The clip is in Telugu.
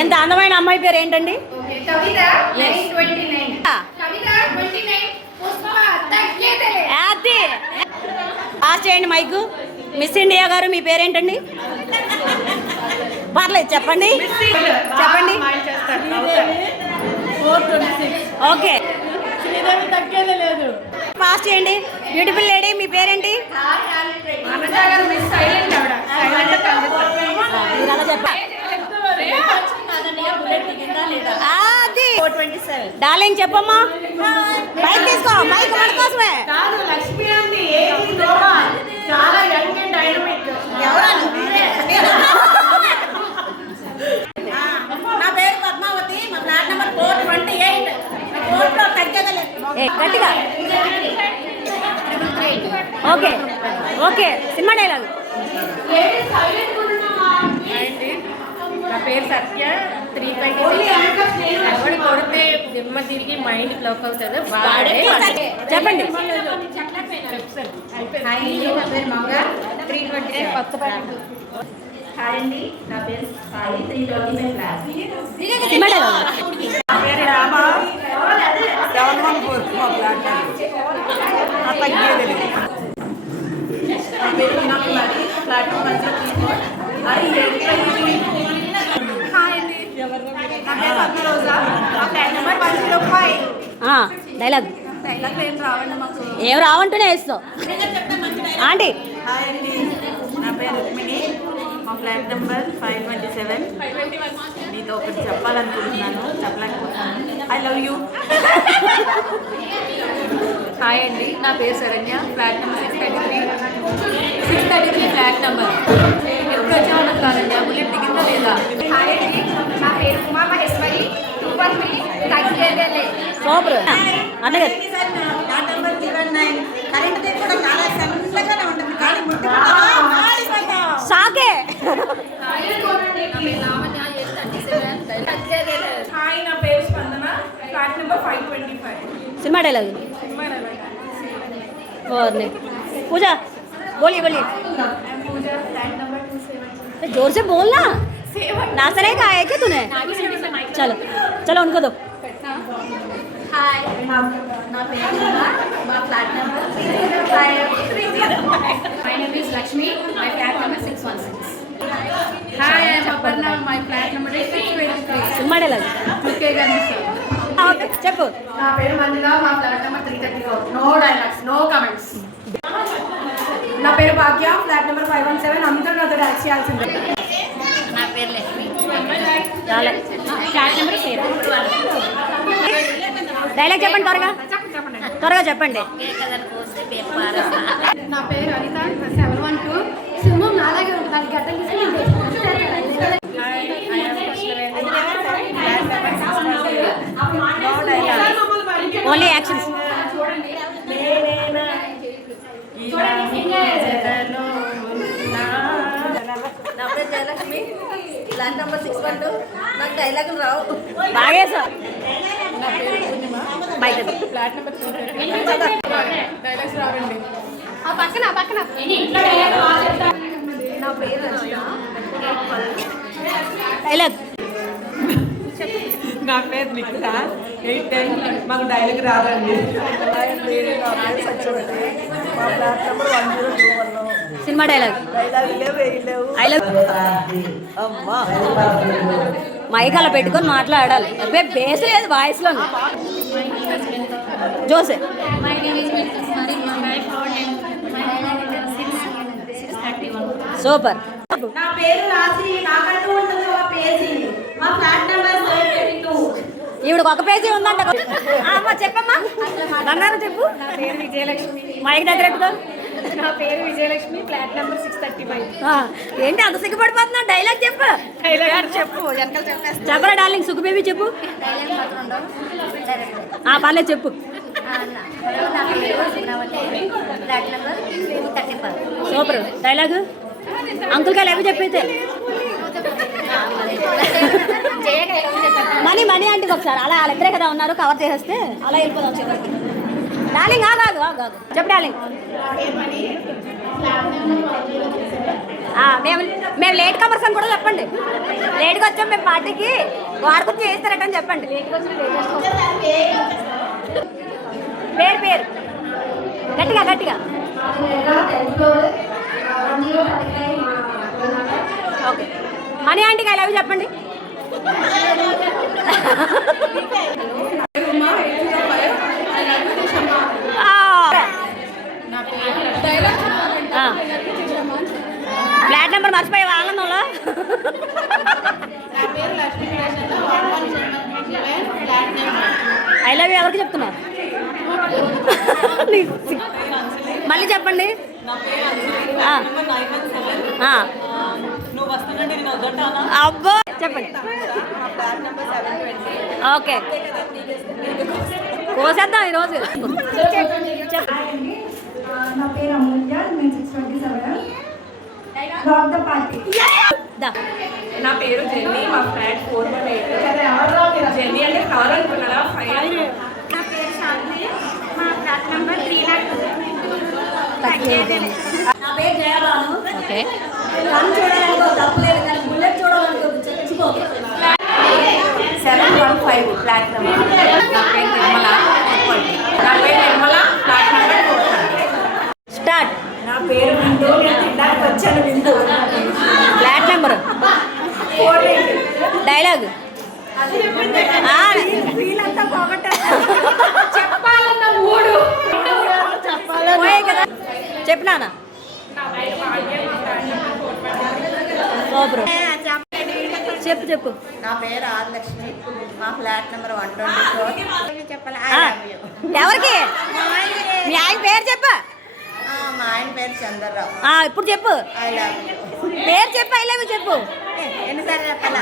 ఎంత అందమైన అమ్మాయి పేరు ఏంటండి? పాస్ చేయండి మైకు. మిస్ ఇండియా గారు మీ పేరేంటండి? పర్లేదు చెప్పండి చెప్పండి. ఓకే పాస్ చేయండి. బ్యూటిఫుల్ లేడీ మీ పేరేంటి? డార్లింగ్ చెప్పమ్మా. మైక్ తీసుకో. మైక్ మన కోసమే. నా పేరు పద్మావతి. మా ఫ్లాట్ నెంబర్ 428. గట్టిగా ఓకే ఓకే. Cinema dialogue. నా పేరు సత్య. 3 ఎవరు కొడితే దిమ్మ తిరిగి మైండ్ బ్లాక్ అవుతుంది. చెప్పండి. నా పేరు మంగ. 329 కొత్త ప్యాకెట్. హాయ్ అండి, నా పేరు సాయి. 325 క్లాస్. Cinema dialogue. నా పేరు రామా. 714 మా ఫ్లాట్. నా పేరు వినాకుమారి. Flat number 34. హాయ్ అండి, నా పేరు పద్మరోజా. మా ఫ్లాట్ నెంబర్ 105. డైలాగ్. డైలాగ్ ఏం రావండి మాకు. ఏం రావంటూనే వేస్తావు ఆంటీ. హాయ్ అండి, నా పేరు రుక్మిణి. మా ఫ్లాట్ నెంబర్ 527. మీతో ఒకటి చెప్పాలనుకుంటున్నాను, చెప్పలేకపోతున్నాను. I love you. హాయ్ అండి, నా పేరు Saranya. Flat number 633 flat number. ఎప్పుడు వచ్చేవాళ్ళం కాదండి. ఆ బుల్లెట్ దిగిందా లేదా? హాయ్ అండి, నా పేరు ఉమా మహేశ్వరి. 213 తగ్గేదేలే. సూపర్ అన్నగారు. Flat number 09. కరెంట్ కూడా చాలా సన్నగానే ఉంటుంది కానీ సాకే. హాయ్, నా పేరు Spandana. Flat number 525. Cinema dialogue. Pooja बोलिए बोलिए. जोर से बोलना. नाचने का है क्या तूने? चलो चलो उनको दो. हाय, నా పేరు మా flat number 530. My name is Lakshmi. My flat number 616. Hi, I am Aparna. My flat number 623. Cinema dialogue. Okay గాని ఓకే చెప్పు. నా పేరు మంజుల. మా flat number 334. No dialogues, no comments. నా పేరు భాగ్య. Flat number 517. అందరూ నాతో డాన్స్ చేయాల్సిందే. నా పేరు లక్ష్మి. ఫ్లాట్ నెంబర్ డైలాగ్ చెప్పండి త్వరగా త్వరగా చెప్పండి. నా పేరు అనిత. 712. సింహం నాలాగే ఉంటుంది. అది గడ్డలు ఓన్లీ యాక్షన్స్. నా పేరు జయలక్ష్మి. Flat number 612. నాకు డైలాగులు రావు. బాగా సార్. నా పేరు పూర్ణిమ. బయట ఫ్లాట్ నెంబర్ 230. డైలాగ్స్ రావండి. పక్కన పక్కన. నా పేరు డైలాగ్. నా పేరు నిఖిత. 810. మాకు డైలాగ్ రాదండి. మా flat number 1021. Cinema dialogue. Dialogue లేవు, లేవు. I love. మైక్ అలా పెట్టుకొని మాట్లాడాలి. అబ్బే బేస్ లేదు వాయిస్లో. జోసే. సూపర్. నా పేరు రాశి. నాకంటూ ఉంటుంది ఒక పేజీ. మా ఫ్లాట్ నెంబర్ 722. ఈవిడకి ఒక పేజీ ఉందంట. అమ్మ చెప్పమ్మా. బంగారం చెప్పు. నా పేరు విజయలక్ష్మి. మైక్ దగ్గర పెట్టుకో. నా పేరు విజయలక్ష్మి. Flat number 635. ఏంటి అంత సిగ్గుపడిపోతున్నా? డైలాగ్ చెప్పు. డైలాగ్ చెప్పు. వెనకాల చెప్పేస్తా. చెప్పరా డార్లింగ్. సుఖ బేబీ చెప్పు. పర్లేదు చెప్పు. Super dialogue. అంకుల్ కా లేవు చెప్పైతే. మనీ మనీ అంటే ఒకసారి అలా వాళ్ళిద్దరే కదా ఉన్నారు, కవర్ చేసేస్తే అలా వెళ్ళిపోదాం. డార్లింగ్ ఆగు ఆగు ఆగు ఆగు చెప్పు డార్లింగ్. మేము లేట్ కమర్స్ అని కూడా చెప్పండి. లేట్గా వచ్చాం మేము పార్టీకి, వాడుకొచ్చి చేస్తారటని చెప్పండి. పేరు పేరు గట్టిగా గట్టిగా. ఓకే, మనీ ఆంటీకి ఐ లవ్ యూ చెప్పండి. ఫ్లాట్ నెంబర్ మర్చిపోయావా ఆనందంలో? ఐ లవ్ యూ ఎవరికి చెప్తున్నా? మళ్ళీ చెప్పండి. అబ్బో చెప్పండి. ఓకే, కోసేద్దాం ఈరోజు. నా పేరు అమూల్య, నేను 627. Rock the party. నా పేరు జెన్నీ, మా ఫ్లాట్ 418. జెన్నీ అంటే ఫ్లవర్ అనుకున్నారా? 5. నా పేరు శాంతి, మా ఫ్లాట్ నెంబర్ 302. నా పేరు జయబాను. ఓకే, కన్ను చూడాలనుకో తప్పలేదు, కానీ బుల్లెట్ చూడాలనుకో చచ్చిపో. 715 ఫ్లాట్ నెంబర్. నా పేరు నిర్మల. నా పేరు నిర్మల, ఫ్లాట్ నెంబర్ 4. స్టార్ట్. నా పేరు బిందు, నేను తినడానికి వచ్చాను. బిందు, ఫ్లాట్ నెంబర్ 480. డైలాగ్. చెప్పాలన్న మూడు పోయే కదా చెప్పినానా? చెప్పు చెప్పు. నా పేరు ఆర్ లక్ష్మి, మా ఫ్లాట్ నెంబర్ 124. చెప్పాలి ఎవరికి? మీ ఆయన పేరు చెప్పు. మా ఆయన పేరు చంద్రరావు. ఇప్పుడు చెప్పు ఐ లవ్ యూ. పేరు చెప్పు. ఐ లవ్ యూ చెప్పు. ఎన్నిసార్లు చెప్పాలా?